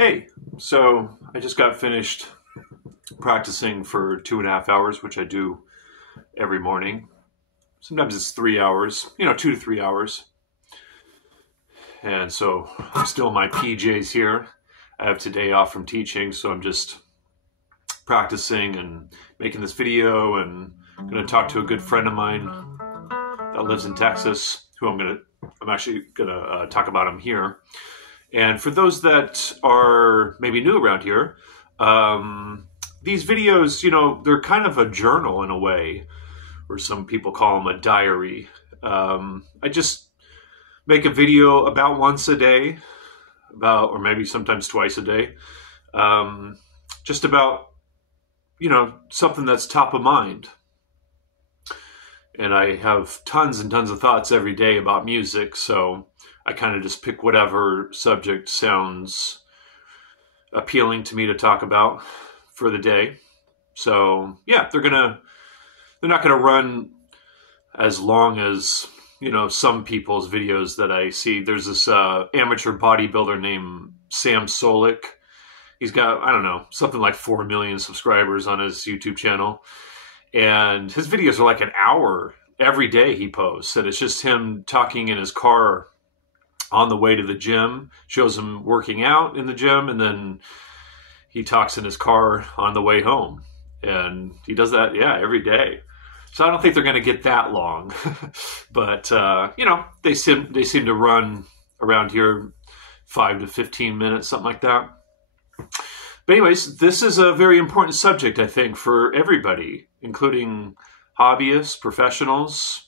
Hey, so I just got finished practicing for 2.5 hours, which I do every morning. Sometimes it's 3 hours, 2 to 3 hours. And so I'm still in my PJs here. I have today off from teaching, so I'm just practicing and making this video, and I'm going to talk to a good friend of mine that lives in Texas, who I'm actually going to talk about him here. And for those that are maybe new around here, these videos, they're kind of a journal in a way, or some people call them a diary. I just make a video about once a day, or maybe sometimes twice a day, just about, something that's top of mind. And I have tons and tons of thoughts every day about music, so I kind of just pick whatever subject sounds appealing to me to talk about for the day. So yeah, they're not gonna run as long as some people's videos that I see. There's this amateur bodybuilder named Sam Solik. He's got, I don't know, something like 4 million subscribers on his YouTube channel, and his videos are like an hour every day he posts, and it's just him talking in his car on the way to the gym, shows him working out in the gym, and then he talks in his car on the way home. And he does that, every day. So I don't think they're going to get that long. But, they seem to run around here 5 to 15 minutes, something like that. But anyways, this is a very important subject, I think, for everybody, including hobbyists, professionals.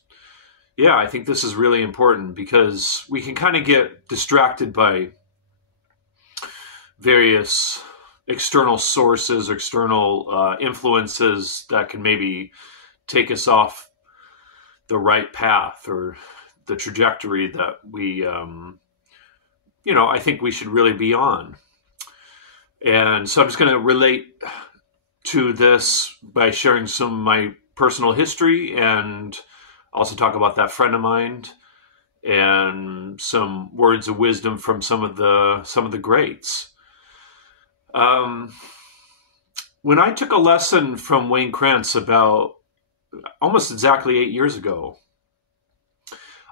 Yeah, I think this is really important because we can kind of get distracted by various external sources, external influences that can maybe take us off the right path or the trajectory that we, I think we should really be on. And so I'm just going to relate to this by sharing some of my personal history, and also talk about that friend of mine and some words of wisdom from some of the greats. When I took a lesson from Wayne Krentz about almost exactly 8 years ago,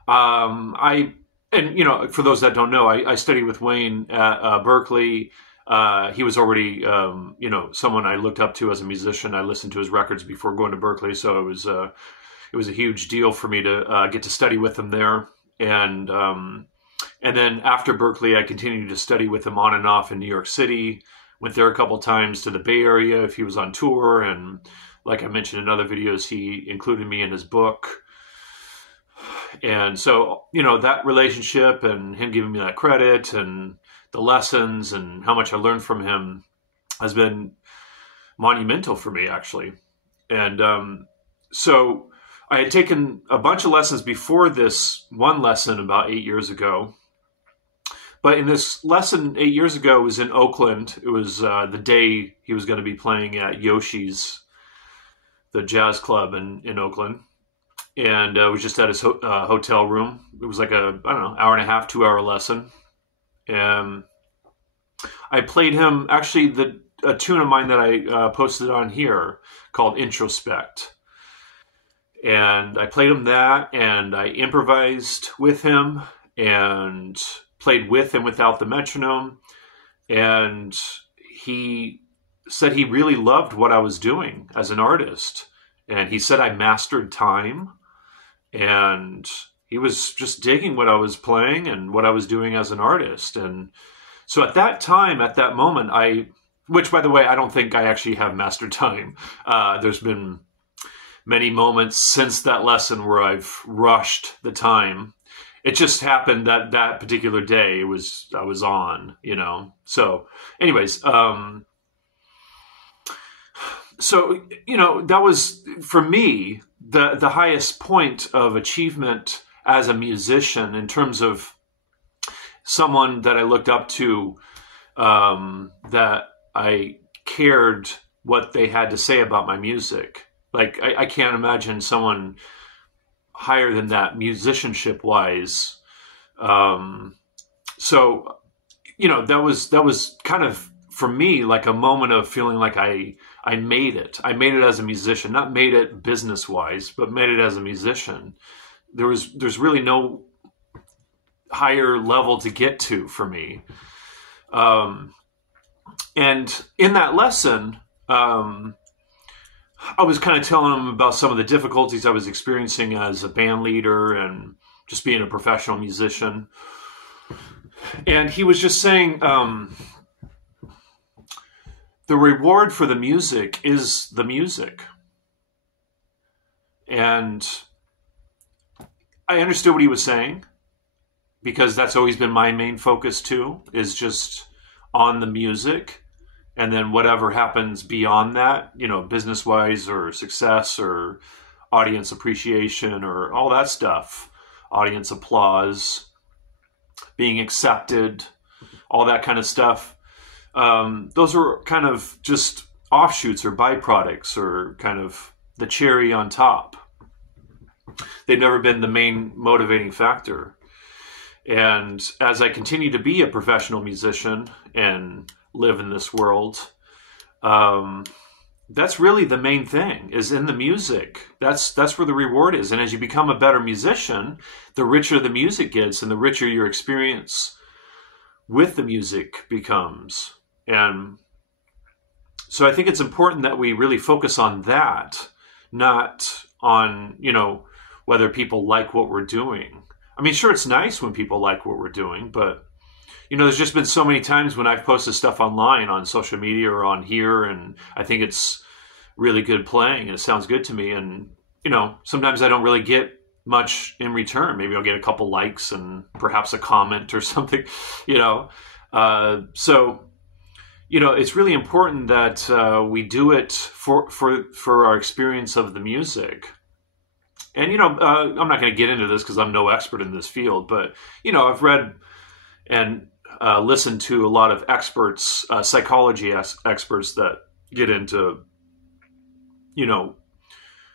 for those that don't know, I studied with Wayne at Berklee. He was already, someone I looked up to as a musician. I listened to his records before going to Berklee, so it was a huge deal for me to get to study with him there. And then after Berklee, I continued to study with him on and off in New York City. Went there a couple times to the Bay Area if he was on tour. And like I mentioned in other videos, he included me in his book. And so, that relationship and him giving me that credit and the lessons and how much I learned from him has been monumental for me, actually. And so I had taken a bunch of lessons before this one lesson about 8 years ago. But in this lesson 8 years ago, it was in Oakland. It was the day he was going to be playing at Yoshi's, the jazz club in Oakland. And it was just at his hotel room. It was like hour and a half, 2-hour lesson. And I played him, actually, a tune of mine that I posted on here called Introspect. And I played him that, and I improvised with him and played with and without the metronome. And he said he really loved what I was doing as an artist. And he said I mastered time. And he was just digging what I was playing and what I was doing as an artist. And so at that time, at that moment, which by the way, I don't think I actually have mastered time. There's been many moments since that lesson where I've rushed the time. It just happened that particular day I was on, So anyways, that was, for me, the highest point of achievement as a musician in terms of someone that I looked up to, that I cared what they had to say about my music. Like, I can't imagine someone higher than that musicianship wise. So that was kind of for me like a moment of feeling like I made it. I made it as a musician, not made it business wise, but made it as a musician. There's really no higher level to get to for me. And in that lesson, I was kind of telling him about some of the difficulties I was experiencing as a band leader and just being a professional musician. And he was just saying, the reward for the music is the music. And I understood what he was saying, because that's always been my main focus too, is just on the music. And then whatever happens beyond that, business wise or success or audience appreciation or all that stuff, audience applause, being accepted, all that kind of stuff. Those are kind of just offshoots or byproducts or kind of the cherry on top. They've never been the main motivating factor. And as I continue to be a professional musician and live in this world, that's really the main thing, is in the music. That's where the reward is. And as you become a better musician, the richer the music gets and the richer your experience with the music becomes. And so I think it's important that we really focus on that, not on, whether people like what we're doing. I mean, sure, it's nice when people like what we're doing, but, there's just been so many times when I've posted stuff online on social media or on here, and I think it's really good playing and it sounds good to me. And, sometimes I don't really get much in return. Maybe I'll get a couple likes and perhaps a comment or something, So, it's really important that we do it for our experience of the music. And, I'm not going to get into this because I'm no expert in this field, but, I've read and listened to a lot of experts, psychology experts that get into,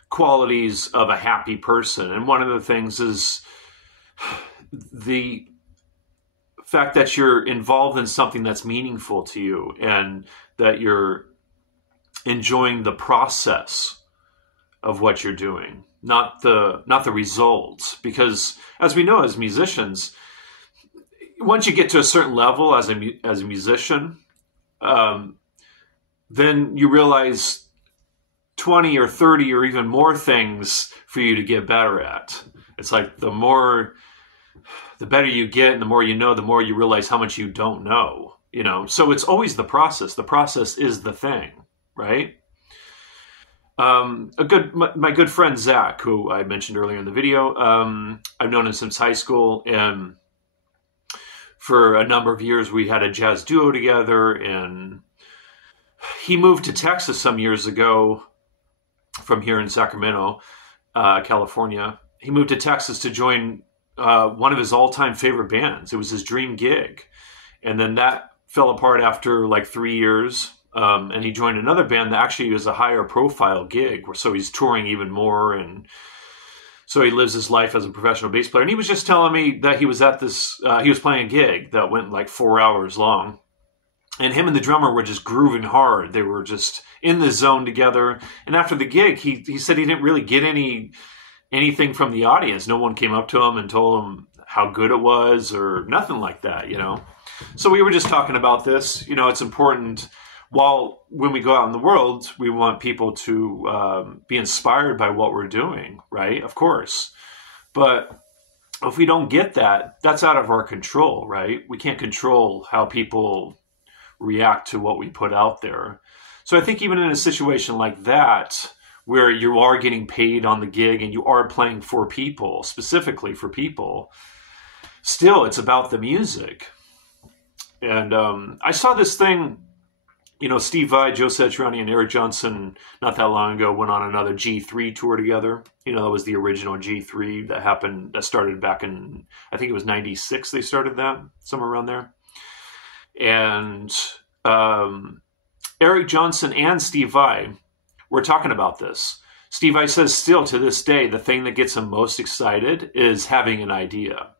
qualities of a happy person. And one of the things is the fact that you're involved in something that's meaningful to you and that you're enjoying the process of what you're doing, not the results. Because as we know, as musicians, once you get to a certain level as a musician, then you realize 20 or 30 or even more things for you to get better at. It's like the better you get and the more you know, the more you realize how much you don't know, So it's always the process. The process is the thing, right? My good friend Zach, who I mentioned earlier in the video, I've known him since high school, and for a number of years we had a jazz duo together. And he moved to Texas some years ago from here in Sacramento, California. He moved to Texas to join one of his all-time favorite bands. It was his dream gig. And then that fell apart after like 3 years. And he joined another band that actually was a higher profile gig. So he's touring even more. And so he lives his life as a professional bass player. And he was just telling me that he was at this, he was playing a gig that went like 4 hours long. And him and the drummer were just grooving hard. They were just in the zone together. And after the gig, he said he didn't really get anything from the audience. No one came up to him and told him how good it was or nothing like that, So we were just talking about this. It's important. When we go out in the world, we want people to be inspired by what we're doing, right? Of course. But if we don't get that, that's out of our control, right? We can't control how people react to what we put out there. So I think even in a situation like that, where you are getting paid on the gig and you are playing for people, specifically for people, still it's about the music. And I saw this thing, Steve Vai, Joe Satriani, and Eric Johnson not that long ago went on another G3 tour together. That was the original G3 that started back in, I think it was 96 they started that, somewhere around there. And Eric Johnson and Steve Vai were talking about this. Steve Vai says still to this day, the thing that gets him most excited is having an idea.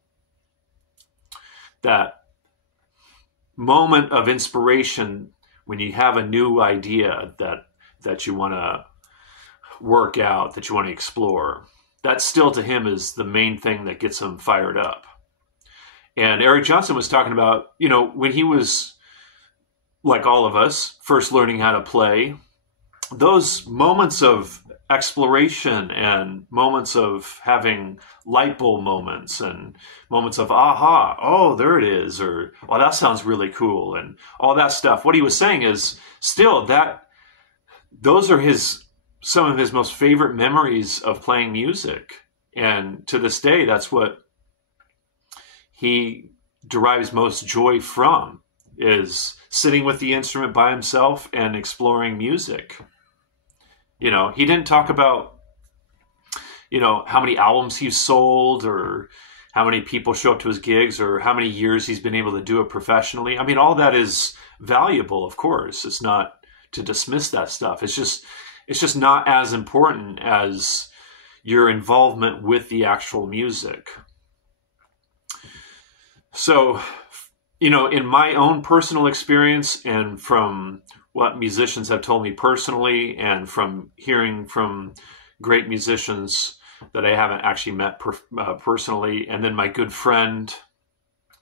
That moment of inspiration when you have a new idea that you want to work out, that you want to explore. That still to him is the main thing that gets him fired up. And Eric Johnson was talking about, when he was, like all of us, first learning how to play, those moments of exploration and moments of having light bulb moments and moments of aha, oh, there it is, or oh, that sounds really cool, and all that stuff. What he was saying is still that those are some of his most favorite memories of playing music. And to this day, that's what he derives most joy from, is sitting with the instrument by himself and exploring music. He didn't talk about, how many albums he's sold or how many people show up to his gigs or how many years he's been able to do it professionally. I mean, all that is valuable, of course. It's not to dismiss that stuff. It's just not as important as your involvement with the actual music. So, in my own personal experience and from what musicians have told me personally and from hearing from great musicians that I haven't actually met personally, and then my good friend,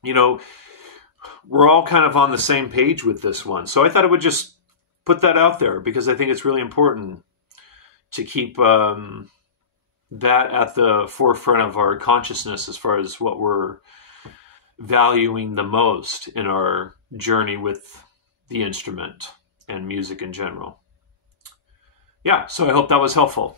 we're all kind of on the same page with this one. So I thought I would just put that out there because I think it's really important to keep that at the forefront of our consciousness as far as what we're valuing the most in our journey with the instrument and music in general. Yeah, so I hope that was helpful.